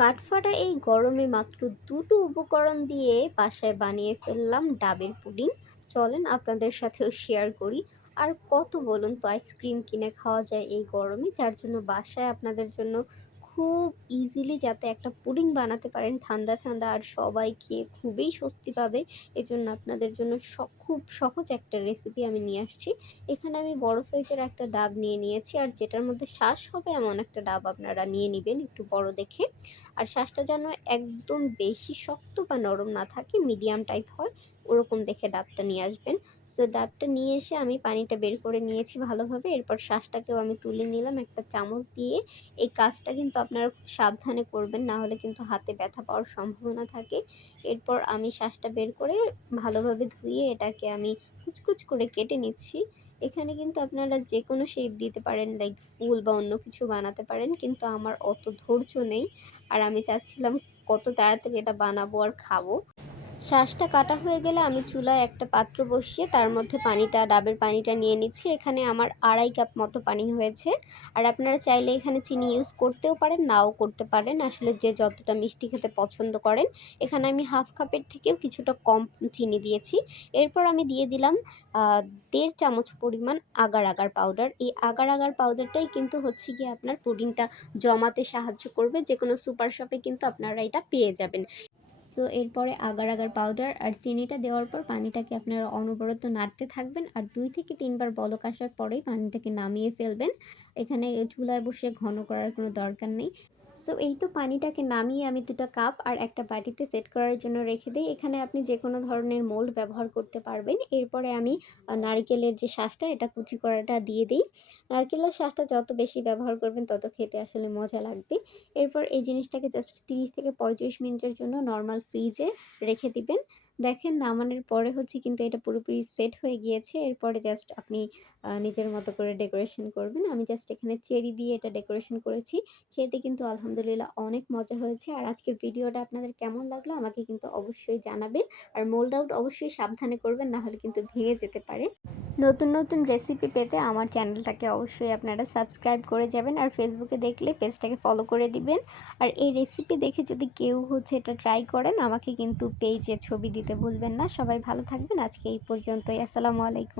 কাঠফাটা এই গরমে মাত্র দুটো উপকরণ দিয়ে বাসায় বানিয়ে ফেললাম ডাবের পুডিং। চলেন আপনাদের সাথেও শেয়ার করি। আর কত বলুন তো আইসক্রিম কিনে খাওয়া যায় এই গরমে, যার জন্য বাসায় আপনাদের জন্য খুব ইজিলি যাতে একটা পুডিং বানাতে পারেন ঠান্ডা ঠান্ডা আর সবাই খেয়ে খুবই স্বস্তি পাবে, এজন্য আপনাদের জন্য খুব সহজ একটা রেসিপি আমি নিয়ে আসছি। এখানে আমি বড় সাইজের একটা ডাব নিয়ে নিয়েছি, আর যেটার মধ্যে শ্বাস হবে এমন একটা ডাব আপনারা নিয়ে নেবেন একটু বড় দেখে। আর শ্বাসটা যেন একদম বেশি শক্ত বা নরম না থাকে, মিডিয়াম টাইপ হয় ওরকম দেখে ডাবটা নিয়ে আসবেন। সো ডাবটা নিয়ে এসে আমি পানিটা বের করে নিয়েছি ভালোভাবে। এরপর শ্বাসটাকেও আমি তুলে নিলাম একটা চামচ দিয়ে। এই কাজটা কিন্তু আপনারা খুব সাবধানে করবেন, না হলে কিন্তু হাতে ব্যথা পাওয়ার সম্ভাবনা থাকে। এরপর আমি শ্বাসটা বের করে ভালোভাবে ধুয়ে এটাকে আমি কুচকুচ করে কেটে নিচ্ছি। এখানে কিন্তু আপনারা যে কোনো শেপ দিতে পারেন, লাইক ফুল বা অন্য কিছু বানাতে পারেন, কিন্তু আমার অত ধৈর্য নেই। আর আমি চাচ্ছিলাম কত তাড়াতাড়ি এটা বানাবো আর খাবো। শ্বাসটা কাটা হয়ে গেলে আমি চুলায় একটা পাত্র বসিয়ে তার মধ্যে ডাবের পানিটা নিয়ে নিচ্ছি। এখানে আমার 2.5 কাপ মতো পানি হয়েছে। আর আপনারা চাইলে এখানে চিনি ইউজ করতেও পারেন, নাও করতে পারেন, আসলে যে যতটা মিষ্টি খেতে পছন্দ করেন। এখানে আমি 1/2 কাপের থেকেও কিছুটা কম চিনি দিয়েছি। এরপর আমি দিয়ে দিলাম 1.5 চামচ পরিমাণ আগার আগার পাউডার। এই আগার আগার পাউডারটাই কিন্তু হচ্ছে গিয়ে আপনার পুডিংটা জমাতে সাহায্য করবে। যে কোনো সুপার শপে কিন্তু আপনারা এটা পেয়ে যাবেন। সো এরপরে আগার আগার পাউডার আর চিনিটা দেওয়ার পর পানিটাকে আপনারা অনবরত নাড়তে থাকবেন, আর 2 থেকে 3 বার বলক আসার পরেই পানিটাকে নামিয়ে ফেলবেন। এখানে চুলায় বসে ঘন করার কোনো দরকার নেই। সো এই তো পানিটাকে নামিয়ে আমি 2টা কাপ আর একটা বাটিতে সেট করার জন্য রেখে দিই। এখানে আপনি যে কোনো ধরনের মোল্ড ব্যবহার করতে পারবেন। এরপরে আমি নারিকেলের যে শাঁসটা এটা কুচি করাটা দিয়ে দিই। নারকেলের শাঁসটা যত বেশি ব্যবহার করবেন তত খেতে আসলে মজা লাগবে। এরপর এই জিনিসটাকে জাস্ট 30 থেকে 35 মিনিটের জন্য নর্মাল ফ্রিজে রেখে দিবেন। দেখেন নামানোর পরে হচ্ছে কিন্তু এটা পুরোপুরি সেট হয়ে গিয়েছে। এরপরে জাস্ট আপনি নিজের মতো করে ডেকোরেশন করবেন। আমি জাস্ট এখানে চেরি দিয়ে এটা ডেকোরেশন করেছি। খেতে কিন্তু আলহামদুলিল্লাহ অনেক মজা হয়েছে। আর আজকের ভিডিওটা আপনাদের কেমন লাগলো আমাকে কিন্তু অবশ্যই জানাবেন। আর মোল্ড আউট অবশ্যই সাবধানে করবেন, না হলে কিন্তু ভেঙে যেতে পারে। নতুন নতুন রেসিপি পেতে আমার চ্যানেলটাকে অবশ্যই আপনারা সাবস্ক্রাইব করে যাবেন, আর ফেসবুকে দেখলে পেজটাকে ফলো করে দিবেন। আর এই রেসিপি দেখে যদি কেউ হচ্ছে এটা ট্রাই করেন, আমাকে কিন্তু পেজে ছবি দিতে ভুলবেন না। সবাই ভালো থাকবেন, আজকে এই পর্যন্তই। আসসালামু আলাইকুম।